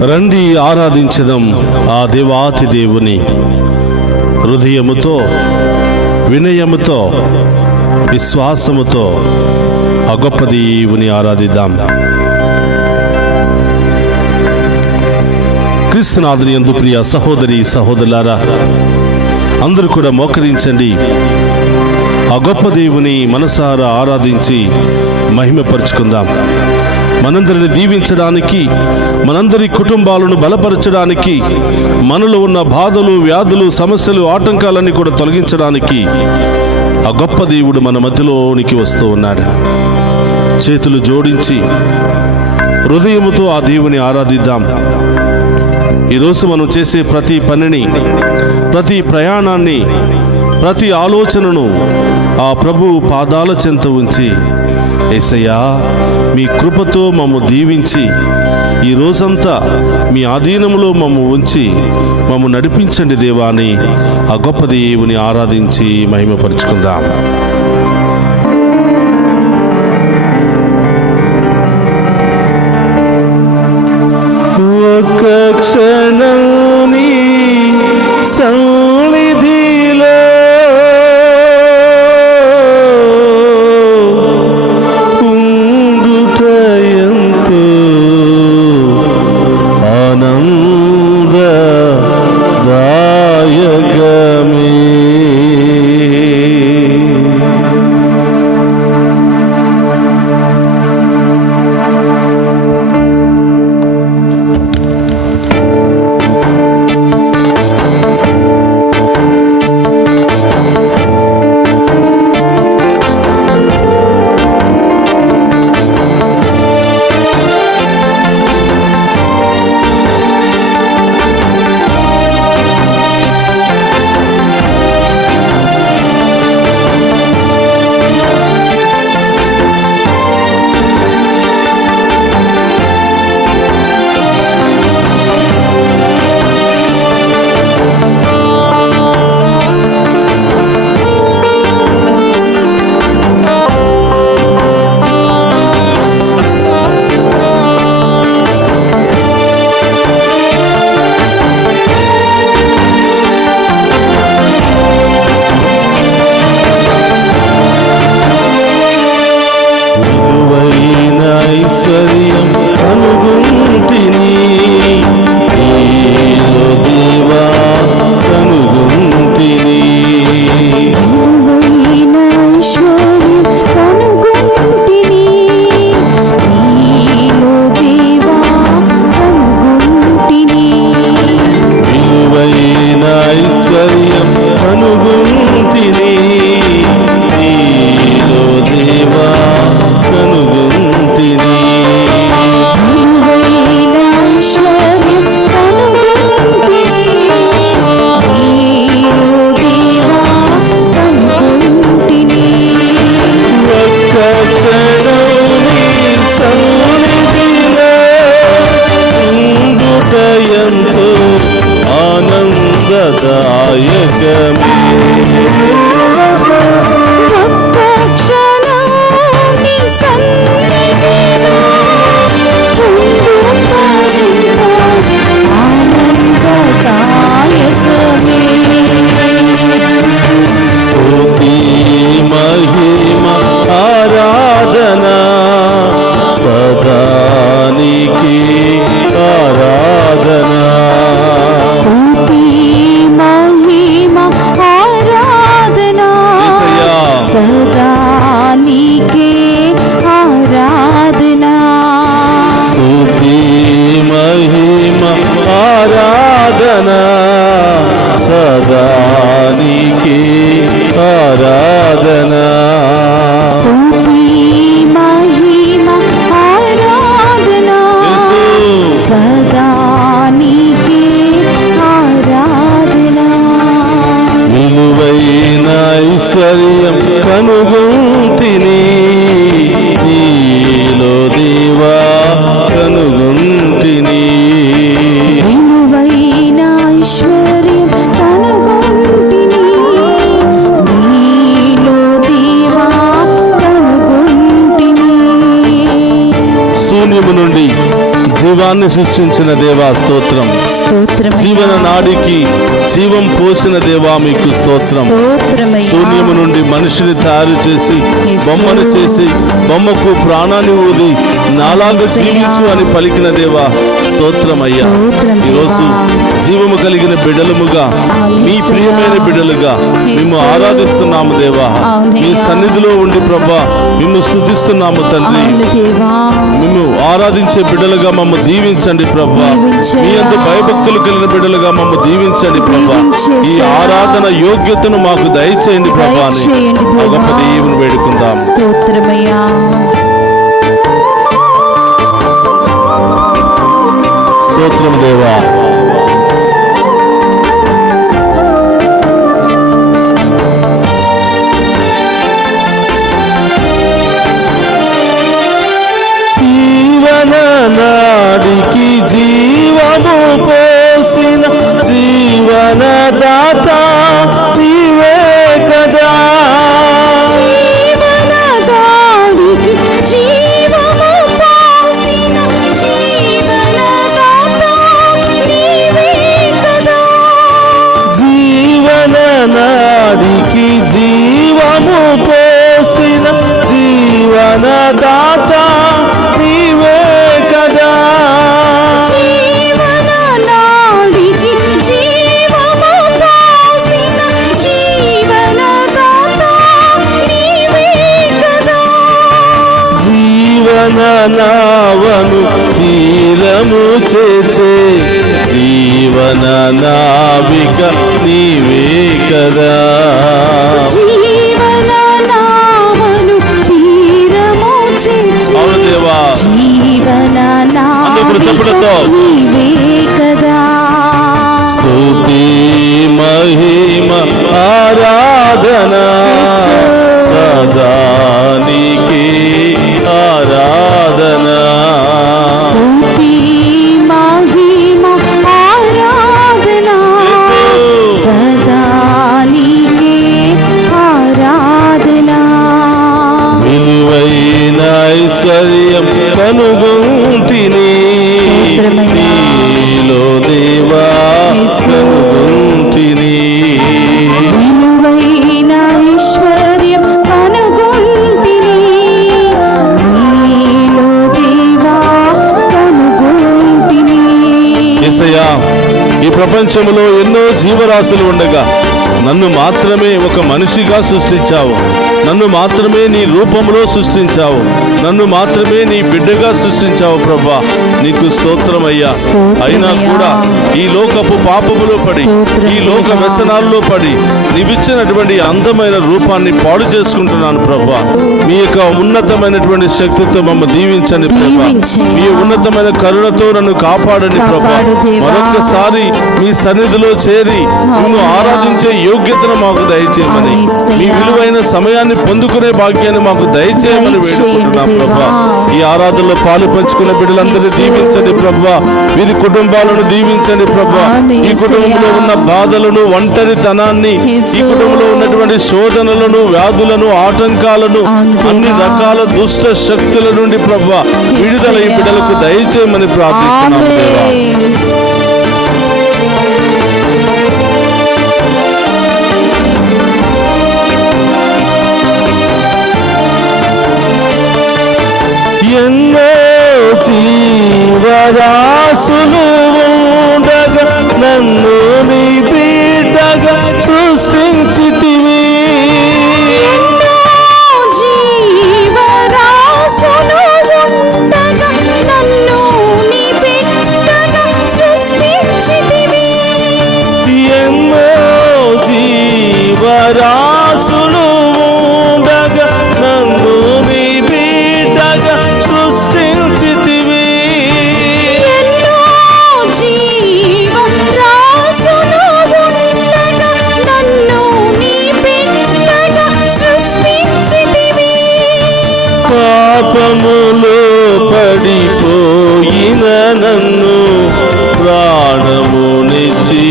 రండి ఆరాధించదం ఆ దేవాతి దేవుని. హృదయముతో, వినయముతో, విశ్వాసముతో ఆ గొప్ప దేవుని ఆరాధిద్దాం. క్రీస్తునాథుని యందు ప్రియ సహోదరి సహోదరులారా, అందరూ కూడా మోకరించండి. ఆ గొప్ప దేవుని మనసారా ఆరాధించి మహిమపరుచుకుందాం. మనందరిని దీవించడానికి, మనందరి కుటుంబాలను బలపరచడానికి, మనలో ఉన్న బాధలు, వ్యాధులు, సమస్యలు, ఆటంకాలన్నీ కూడా తొలగించడానికి ఆ గొప్ప దేవుడు మన మధ్యలోనికి వస్తూ ఉన్నాడు. చేతులు జోడించి హృదయముతో ఆ దేవుని ఆరాధిద్దాం. ఈరోజు మనం చేసే ప్రతి పనిని, ప్రతి ప్రయాణాన్ని, ప్రతి ఆలోచనను ఆ ప్రభు పాదాల చెంత ఉంచి, యేసయ్యా మీ కృపతో మమ్ము దీవించి ఈ రోజంతా మీ ఆధీనంలో మమ్ము ఉంచి మమ్ము నడిపించండి దేవా అని ఆ గొప్ప దేవుని ఆరాధించి మహిమపరుచుకుందాం. ఒక్క క్షణం నీ సన్నిధిలో జీవాన్ని సృష్టించిన దేవా స్తోత్రం. జీవన నాడికి జీవం పోసిన దేవా మీకు స్తోత్రం. శూన్యము నుండి మనిషిని తయారు చేసి బొమ్మను చేసి బొమ్మకు ప్రాణాన్ని ఊది నాలాగా జీవించు అని పలికిన దేవా స్తోత్రమయ్యా. ఈరోజు జీవము కలిగిన బిడ్డలముగా మీ ప్రియమైన బిడ్డలుగా మేము ఆరాధిస్తున్నాము దేవా. మీ సన్నిధిలో ఉండి ప్రభా మేము స్తుతిస్తున్నాము తండ్రి. మేము ఆరాధించే బిడ్డలుగా మమ్మ దీవించండి ప్రభా. మీ అందు భయభక్తులు కలిగిన బిడ్డలుగా మమ్మ దీవించండి ప్రభా. ఈ ఆరాధన యోగ్యతను మాకు దయచేయండి ప్రభా అని గొప్ప దేవుని వేడుకుందాం. స్తోత్రం దేవా. నాడికి జీవము పోసిన జీవనదాత నీవే కదా. జీవనదాడికి జీవము పోసిన జీవనదాత నీవే కదా. జీవననాడికి జీవము పోసిన జీవనదాత నీవే కదా. జీవననాడికి జీవము పోసిన జీవనదాత నీవే కదా. జీవననావను తీరము చేసే జీవన నావిక నీవే కదా. స్తుతి మహిమ ఆరాధన సదా నీకే ఆరాధన. స్తుతి మహిమ ఆరాధన సదా నీకే ఆరాధన. విలువైన ఐశ్వర్యం కనుగొంటిని నీలో దేవా కనుగొంటిని. విలువైన ఐశ్వర్యం కనుగొంటిని నీలో దేవా కనుగొంటిని. యేసయ్యా, ఈ ప్రపంచంలో ఎన్నో జీవరాశులు ఉండగా నన్ను మాత్రమే ఒక మనిషిగా సృష్టించావు. నన్ను మాత్రమే నీ రూపంలో సృష్టించావు. నన్ను మాత్రమే నీ బిడ్డగా సృష్టించావు ప్రభా. నీకు స్తోత్రమయ్యా. అయినా కూడా ఈ లోకపు పాపములో పడి ఈ లోక వ్యసనాల్లో పడి నీవిచ్చినటువంటి అందమైన రూపాన్ని పాడు చేసుకుంటున్నాను ప్రభా. మీ యొక్క ఉన్నతమైనటువంటి శక్తితో మమ్మల్ని దీవించండి ప్రభా. మీ ఉన్నతమైన కరుణతో నన్ను కాపాడండి ప్రభా. మరొకసారి మీ సన్నిధిలో చేరి నిన్ను ఆరాధించే యోగ్యతను మాకు దయచేయమని, మీ విలువైన సమయాన్ని పొందుకునే భాగ్యాన్ని మాకు దయచేయమని వేడుకుంటున్నాం ప్రభా. ఈ ఆరాధనలో పాలు పంచుకున్న బిడ్డలందరినీ దీవించండి ప్రభా. వీరి కుటుంబాలను దీవించండి ప్రభా. ఈ కుటుంబంలో ఉన్న బాధలను, ఒంటరితనాన్ని, ఈ కుటుంబంలో ఉన్నటువంటి శోధనలను, వ్యాధులను, ఆటంకాలను, అన్ని రకాల దుష్ట శక్తుల నుండి ప్రభా విడుదల ఈ బిడ్డలకు దయచేయమని ప్రార్థిస్తున్నాం దేవా. ఎన్నో జీవరాశులు ఉండగా నన్ను నీ బిడ్డగా సృష్టించితివి. ఎన్నో జీవరాశులు ఉండగా నన్ను నీ బిడ్డగా సృష్టించితివి. ఎన్నో జీవరాశులు ఉండగా నన్ను నీ బిడ్డగా సృష్టించితివి. ఎన్నో జీవరాశులు ఉండగా నన్ను నీ బిడ్డగా సృష్టించితివి. పాపములో పడిపోయిన నన్ను ప్రాణమునిచ్చి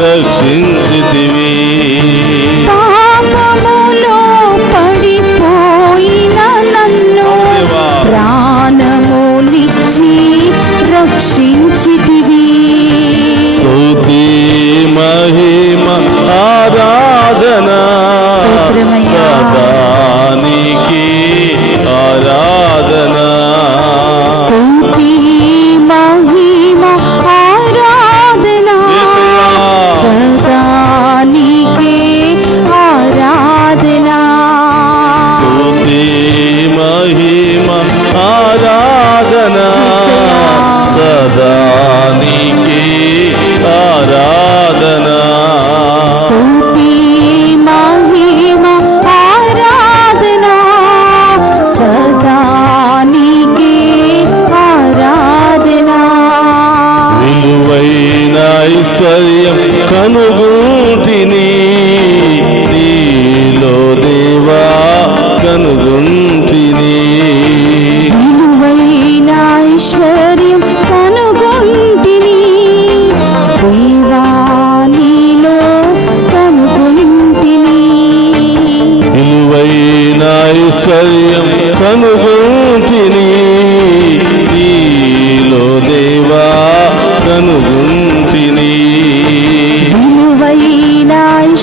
రక్షించితివి.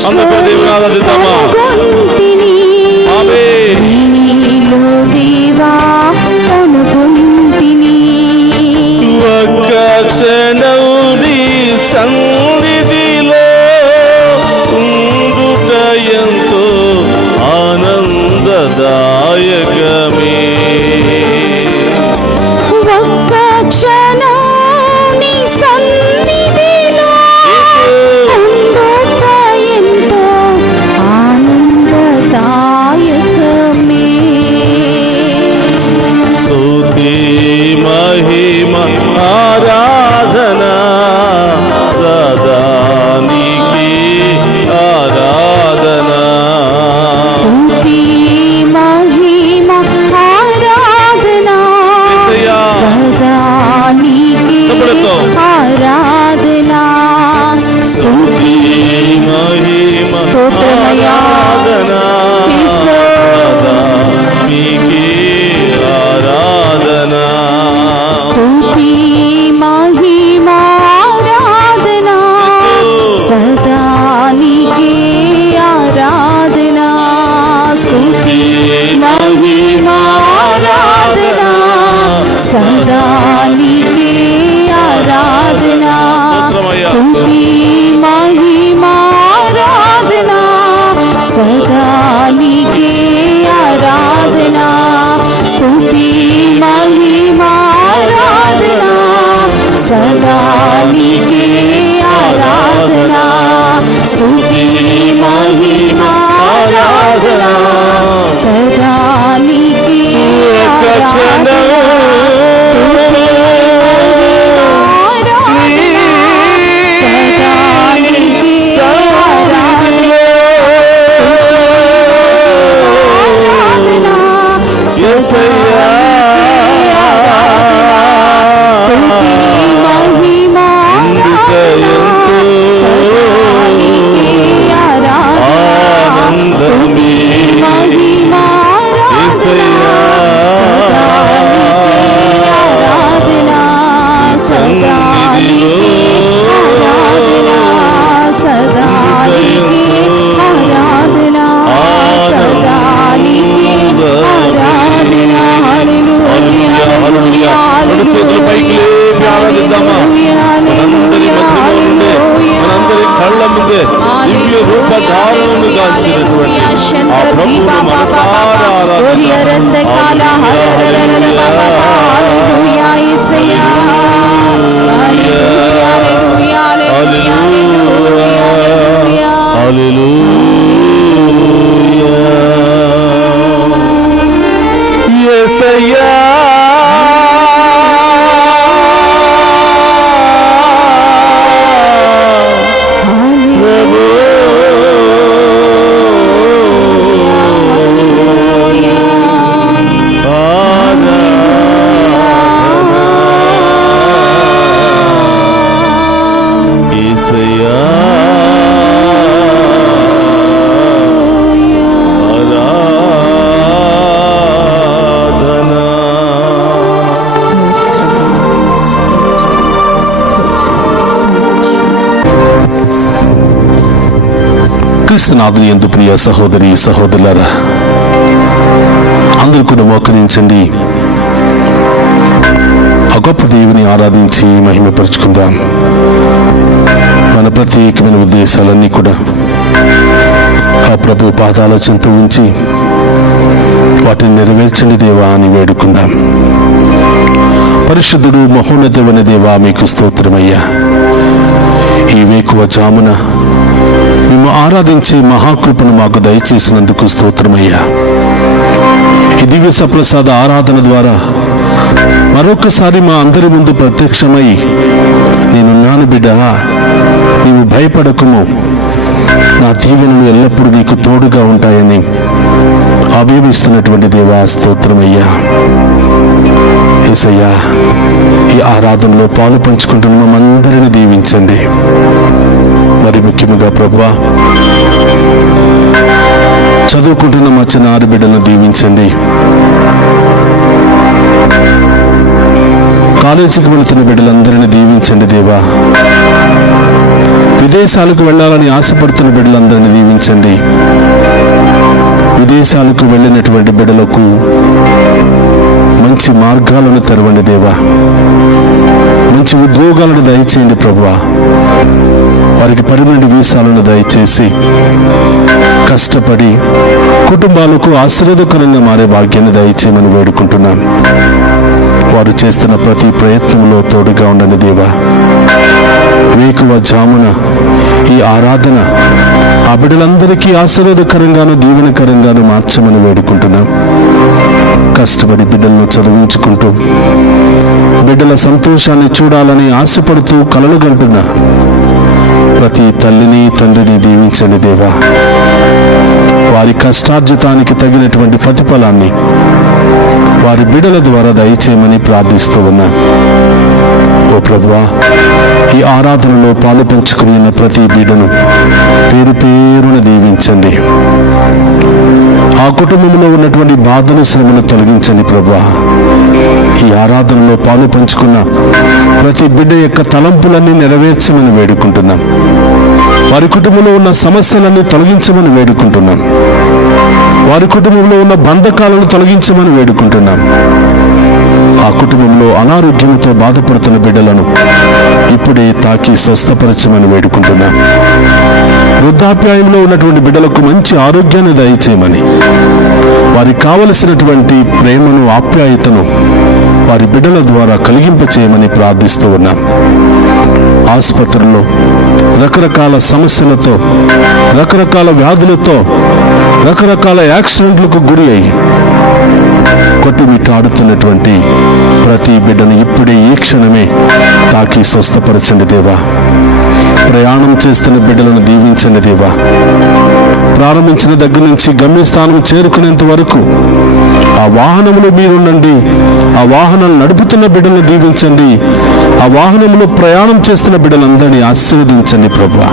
అందరికీ దేవుని ఆరాధిద్దామా? కనుగొంటిని. ఆమేన్. నీలో దేవా కనుగొంటిని. ఒక్క క్షణం నీ సన్నిధిలో ఉండుట ఎంతో ఆనందదాయకమే. ఒక్క క్షణం నీ సన్నిధిలో ఉండుట ఎంతో ఆనందదాయకమే. స్తుతి మహిమ ఆరాధన సదా నీకే ఆరాధన. స్తుతి మహిమ ఆరాధన యేసయ్యా. సదా నీకే చప్పట్లతో. ఆరాధన. స్తుతి మహిమ స్తోత్రమయ్యా. ఆరాధన యేసు. సదా నీకే ఆరాధన. స్తుతి మహిమ ఆరాధన సదా నీకే ఆరాధన. స్తుతి మహిమ ఆరాధన సదా నీకే ఆరాధన. స్తుతి మహిమ ఆరాధన సదా నీకే ఆరాధన. స్తుతి మహిమ ఆరాధన సదా నీకే ఆరాధన. స్తుతి మహిమ ఆరాధన సదా నీకే ఆరాధన. స్తుతి మహిమ ఆరాధన సదా నీకే ఆరాధన. యేసయ్యా. స్తుతి మహిమ ఉండుట ఎంతో ఆనందమే. యేసయ్యా. రెండు చేతులు పైకి లేపి ఆరాధిద్దామా? మనందరి మధ్యలో ఉండే, మనందరి కళ్ళ ముందే దివ్య రూప ధారణను కాల్చినటువంటి ఆ ప్రభువును మనసారా యేసయ్యా. యేసయ్యా. క్రీస్తునాథుని యందు ప్రియ సహోదరి సహోదరులారా, అందరూ కూడా మోకరించండి. ఆ గొప్ప దేవుని ఆరాధించి మహిమపరుచుకుందాం. మన ప్రత్యేకమైన ఉద్దేశాలన్నీ కూడా ఆ ప్రభు పాదాల చెంత ఉంచి వాటిని నెరవేర్చండి దేవా అని వేడుకుందాం. పరిశుద్ధుడు మహోన్నతుడైన దేవా, మీకు స్తోత్రమయ్యా. ఈ వేకువ జామున మేము ఆరాధించే మహాకృపను మాకు దయచేసినందుకు స్తోత్రమయ్యా. ఈ దివ్య సప్రసాద ఆరాధన ద్వారా మరొకసారి మా అందరి ముందు ప్రత్యక్షమై, నేనున్నాను బిడ్డ, నీవు భయపడకుము, నా దీవెనలు ఎల్లప్పుడూ నీకు తోడుగా ఉంటాయని అభియమిస్తున్నటువంటి దేవా స్తోత్రమయ్యా. యేసయ్యా, ఈ ఆరాధనలో పాలు పంచుకుంటున్న మమ్మందరిని దీవించండి. మరి ముఖ్యముగా ప్రభువా, చదువుకుంటున్న మా చిన్న ఆడబిడ్డలను దీవించండి. కాలేజీకి వెళుతున్న బిడ్డలందరినీ దీవించండి దేవా. విదేశాలకు వెళ్ళాలని ఆశపడుతున్న బిడ్డలందరినీ దీవించండి. విదేశాలకు వెళ్ళినటువంటి బిడ్డలకు మంచి మార్గాలను తెరవండి దేవా. మంచి ఉద్యోగాలను దయచేయండి ప్రభువా. వారికి పర్మనెంట్ వీసాలను దయచేసి కష్టపడి కుటుంబాలకు ఆశీర్వాదకరంగా మారే భాగ్యాన్ని దయచేయమని వేడుకుంటున్నాం. వారు చేస్తున్న ప్రతి ప్రయత్నంలో తోడుగా ఉండండి దేవా. వేకువ జామున ఈ ఆరాధన ఆ బిడ్డలందరికీ ఆశీర్వాదకరంగాను దీవెనకరంగాను మార్చమని వేడుకుంటున్నాం. కష్టపడి బిడ్డలను చదివించుకుంటూ బిడ్డల సంతోషాన్ని చూడాలని ఆశపడుతూ కలలు గంటున్న ప్రతి తల్లిని తండ్రిని దీవించండి దేవా. వారి కష్టార్జితానికి తగినటువంటి ప్రతిఫలాన్ని వారి బిడ్డల ద్వారా దయచేయమని ప్రార్థిస్తూ ఉన్నా. ఓ ప్రభువా, ఈ ఆరాధనలో పాలు పంచుకుని ఉన్న ప్రతి బిడ్డను పేరు పేరున దీవించండి. ఆ కుటుంబంలో ఉన్నటువంటి బాధలు శ్రమను తొలగించండి ప్రభువా. ఈ ఆరాధనలో పాలు పంచుకున్న ప్రతి బిడ్డ యొక్క తలంపులన్నీ నెరవేర్చమని వేడుకుంటున్నాం. వారి కుటుంబంలో ఉన్న సమస్యలన్నీ తొలగించమని వేడుకుంటున్నాం. వారి కుటుంబంలో ఉన్న బంధకాలను తొలగించమని వేడుకుంటున్నాం. ఆ కుటుంబంలో అనారోగ్యంతో బాధపడుతున్న బిడ్డలను ఇప్పుడే తాకి స్వస్థపరచమని వేడుకుంటున్నాం. వృద్ధాప్యాయంలో ఉన్నటువంటి బిడ్డలకు మంచి ఆరోగ్యాన్ని దయచేయమని, వారికి కావలసినటువంటి ప్రేమను ఆప్యాయతను వారి బిడ్డల ద్వారా కలిగింపచేయమని ప్రార్థిస్తూ ఉన్నాం. ఆసుపత్రుల్లో రకరకాల సమస్యలతో, రకరకాల వ్యాధులతో, రకరకాల యాక్సిడెంట్లకు గురి అయి కొట్టుమిట్టాడుతున్నటువంటి ప్రతి బిడ్డను ఇప్పుడే ఈ క్షణమే తాకి స్వస్థపరచండి దేవా. ప్రయాణం చేస్తున్న బిడ్డలను దీవించండి దేవా. ప్రారంభించిన దగ్గర నుంచి గమ్యస్థానం చేరుకునేంత వరకు ఆ వాహనంలో మీరుండండి. ఆ వాహనాలు నడుపుతున్న బిడ్డలను దీవించండి. ఆ వాహనంలో ప్రయాణం చేస్తున్న బిడ్డలందరినీ ఆశీర్వదించండి ప్రభువా.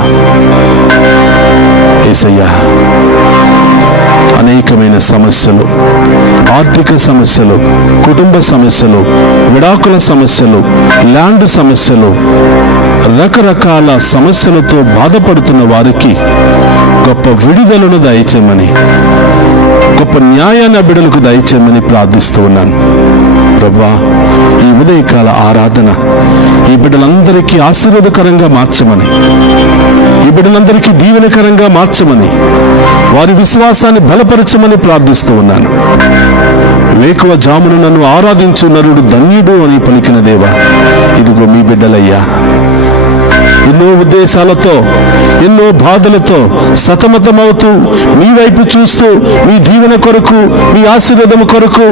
యేసయ్యా, అనేకమైన సమస్యలు, ఆర్థిక సమస్యలు, కుటుంబ సమస్యలు, విడాకుల సమస్యలు, ల్యాండ్ సమస్యలు, రకరకాల సమస్యలతో బాధపడుతున్న వారికి గొప్ప విడుదలను దయచేయమని, గొప్ప న్యాయాన్ని బిడ్డలకు దయచేయమని ప్రార్థిస్తూ ఉన్నాను ప్రభువా. ఈ ఉదయకాల ఆరాధన ఈ బిడ్డలందరికీ ఆశీర్వాదకరంగా మార్చమని, ఈ బిడ్డలందరికీ దీవెనకరంగా మార్చమని, వారి విశ్వాసాన్ని బలపరచమని ప్రార్థిస్తూ ఉన్నాను. వేకువ జామున నన్ను ఆరాధించు నరుడు ధన్యుడు అని పలికిన దేవా, ఇదిగో మీ బిడ్డలయ్యా. ఎన్నో ఉద్దేశాలతో, ఎన్నో బాధలతో సతమతమవుతూ మీ వైపు చూస్తూ మీ దీవెన కొరకు, మీ ఆశీర్వాదము కొరకు,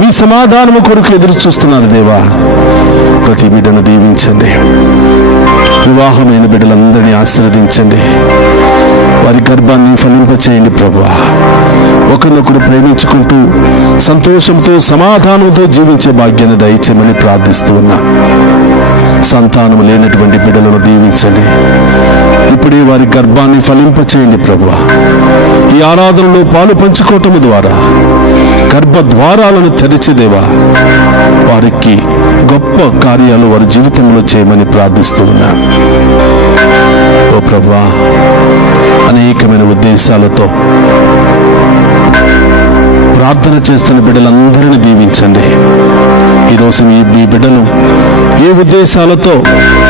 మీ సమాధానము కొరకు ఎదురు చూస్తున్నారు దేవా. ప్రతి బిడ్డను దీవించండి. వివాహమైన బిడ్డలందరినీ ఆశీర్వదించండి. వారి గర్భాన్ని ఫలింపచేయండి ప్రభువా. ఒకరినొకరు ప్రేమించుకుంటూ సంతోషంతో సమాధానంతో జీవించే భాగ్యాన్ని దయచేయమని ప్రార్థిస్తూ ఉన్నా. సంతానం లేనటువంటి బిడ్డలను దీవించండి. ఇప్పుడే వారి గర్భాన్ని ఫలింపచేయండి ప్రభువా. ఈ ఆరాధనలో పాలు పంచుకోవటం ద్వారా గర్భ ద్వారాలను తెరిచేదేవా, వారికి గొప్ప కార్యాలు వారి జీవితంలో చేయమని ప్రార్థిస్తూ ఉన్నా. ఓ ప్రభువా, అనేకమైన ఉద్దేశాలతో ప్రార్థన చేస్తున్న బిడ్డలందరినీ దీవించండి. ఈరోజు మీ బిడ్డలు ఏ ఉద్దేశాలతో,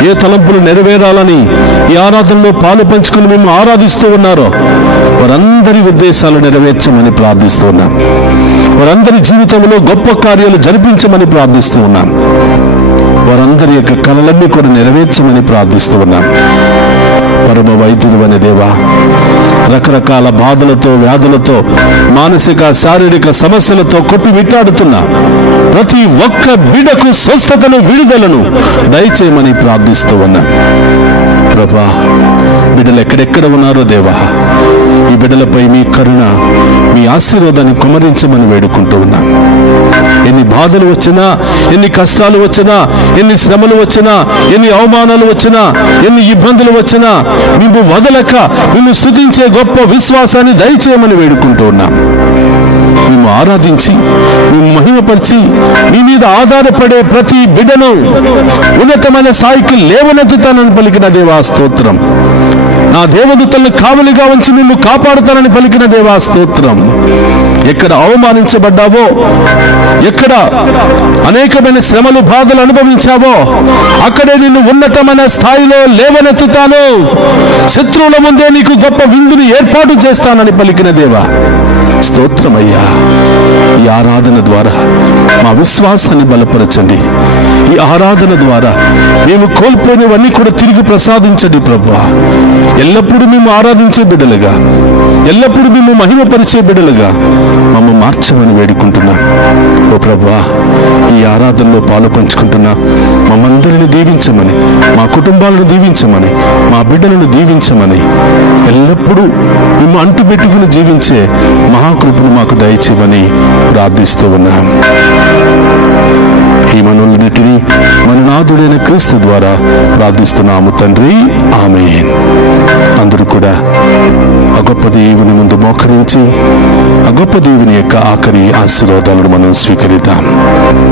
ఏ తలంపులు నెరవేరాలని ఈ ఆరాధనలో పాలు పంచుకుని మేము ఆరాధిస్తూ ఉన్నారో వారందరి ఉద్దేశాలు నెరవేర్చమని ప్రార్థిస్తూ ఉన్నాం. వారందరి జీవితంలో గొప్ప కార్యాలు జరిపించమని ప్రార్థిస్తూ ఉన్నాం. వారందరి యొక్క కలలన్నీ కూడా నెరవేర్చమని ప్రార్థిస్తూ ఉన్నాం. పరమ వైద్యుడు అనే దేవా, రకరకాల బాధలతో, వ్యాధులతో, మానసిక శారీరక సమస్యలతో కొట్టుమిట్టాడుతున్న ప్రతి ఒక్క బిడ్డకు స్వస్థతను, విడుదలను దయచేయమని ప్రార్థిస్తూ ఉన్నాం. ప్రభా, బిడ్డలు ఎక్కడెక్కడ ఉన్నారో దేవా, ఈ బిడ్డలపై మీ కరుణ, మీ ఆశీర్వాదాన్ని కుమరించమని వేడుకుంటూ ఉన్నాం. ఎన్ని బాధలు వచ్చినా, ఎన్ని కష్టాలు వచ్చినా, ఎన్ని శ్రమలు వచ్చినా, ఎన్ని అవమానాలు వచ్చినా, ఎన్ని ఇబ్బందులు వచ్చినా మేము వదలక మేము స్తుతించే గొప్ప విశ్వాసాన్ని దయచేయమని వేడుకుంటూ ఉన్నాం. మేము ఆరాధించి, మేము మహిమపరిచి, మీ మీద ఆధారపడే ప్రతి బిడ్డను ఉన్నతమైన స్థాయికి లేవనెత్తుతానని పలికిన దేవా స్తోత్రం. నా దేవదూతలను కావలిగా ఉంచి నిన్ను కాపాడుతానని పలికిన దేవా స్తోత్రం. ఎక్కడ అవమానించబడ్డావో, ఎక్కడ అనేకమైన శ్రమలు బాధలు అనుభవించావో అక్కడే నిన్ను ఉన్నతమైన స్థాయిలో లేవనెత్తుతాను. శత్రువుల ముందే నీకు గొప్ప విందుని ఏర్పాటు చేస్తానని పలికిన దేవా స్తోత్రమయ్యా. ఈ ఆరాధన ద్వారా మా విశ్వాసాన్ని బలపరచండి. ఈ ఆరాధన ద్వారా మేము కోల్పోయినవన్నీ కూడా తిరిగి ప్రసాదించండి ప్రభువా. ఎల్లప్పుడూ మేము ఆరాధించే బిడ్డలుగా, ఎల్లప్పుడూ మేము మహిమపరిచే బిడ్డలుగా మమ్మల్ని మార్చమని వేడుకుంటున్నాం. ఓ ప్రభువా, ఈ ఆరాధనలో పాలు పంచుకుంటున్నా మమ్మందరిని దీవించమని, మా కుటుంబాలను దీవించమని, మా బిడ్డలను దీవించమని, ఎల్లప్పుడూ మేము అంటుపెట్టుకుని జీవించే మహాకృపను మాకు దయచేయమని ప్రార్థిస్తూ ఉన్నాం. ఈ మనవులన్నిటినీ మన నాథుడైన క్రీస్తు ద్వారా ప్రార్థిస్తున్నాము తండ్రి, ఆమేన్. అందరూ కూడా ఆ గొప్ప దేవుని ముందు మోకరించి ఆ గొప్ప దేవుని యొక్క ఆఖరి ఆశీర్వాదాలను మనం స్వీకరిద్దాం.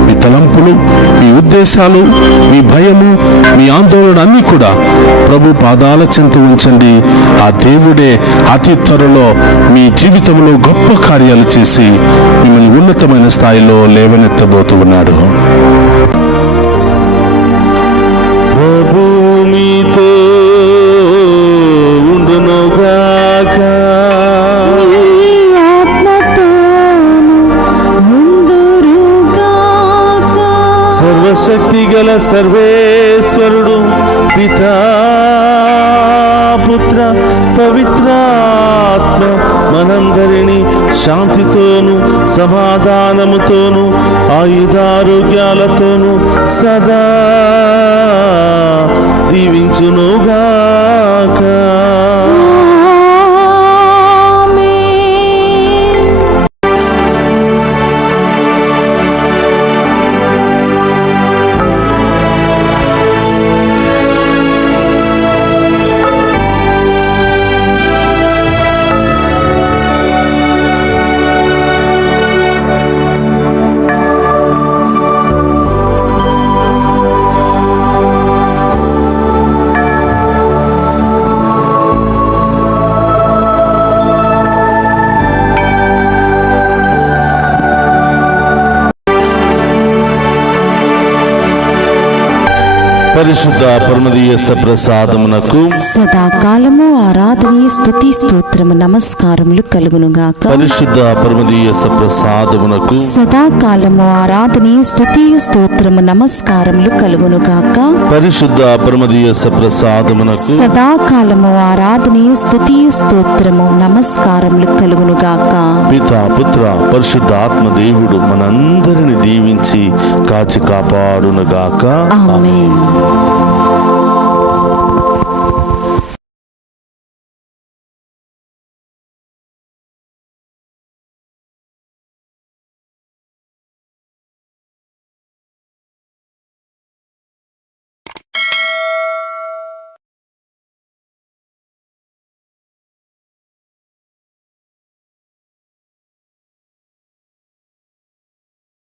మీ తలంపులు, మీ ఉద్దేశాలు, మీ భయము, మీ ఆందోళన అన్నీ కూడా ప్రభు పాదాల చెంత ఉంచండి. ఆ దేవుడే అతి త్వరలో మీ జీవితంలో గొప్ప కార్యాలు చేసి మిమ్మల్ని ఉన్నతమైన స్థాయిలో లేవనెత్తబోతూ ఉన్నాడు. ప్రభు మీతో ఉండునుగాక, సర్వశక్తి గల సర్వేశ్వరుడు పితా పుత్ర పవిత్రాత్మ మనందరినీ శాంతితోను సమాధానముతోను ఆయుధారోగ్యాలతోను సదా దీవించునుగాక. పరిశుద్ధ పరమదీయ ప్రసాదమునకు సదాకాలము ఆరాధనీయ స్తుతి స్తోత్రము నమస్కారములు కలుగునుగాక. పరిశుద్ధ పరమదీయ ప్రసాదమునకు సదాకాలము ఆరాధనీయ స్తుతి స్తోత్రము నమస్కారములు కలుగునుగాక. పరిశుద్ధ పరమదీయ ప్రసాదమునకు సదాకాలము ఆరాధనీయ స్తుతి స్తోత్రము నమస్కారములు కలుగునుగాక. పితా పుత్ర పరిశుద్ధ ఆత్మ దేవుడు మనందరిని దీవించి కాచి కాపాడునుగాక. ఆమేన్.